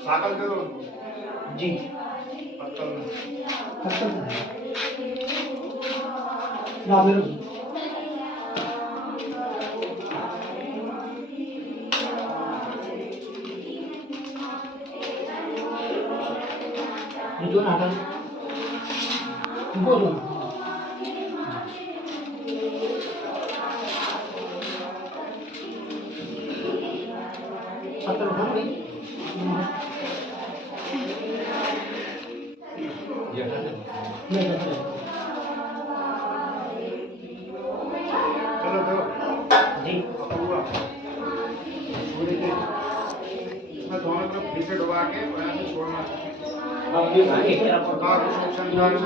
साकल करो जी पत्तल ना मेरे ये जो नाटक बोलो पत्थर उठा भाई चलो दो जी हुआ छोड़ दे इसमें दोनों तरफ फिर से डुबा के और यहाँ से छोड़ना अब ये आगे संधारण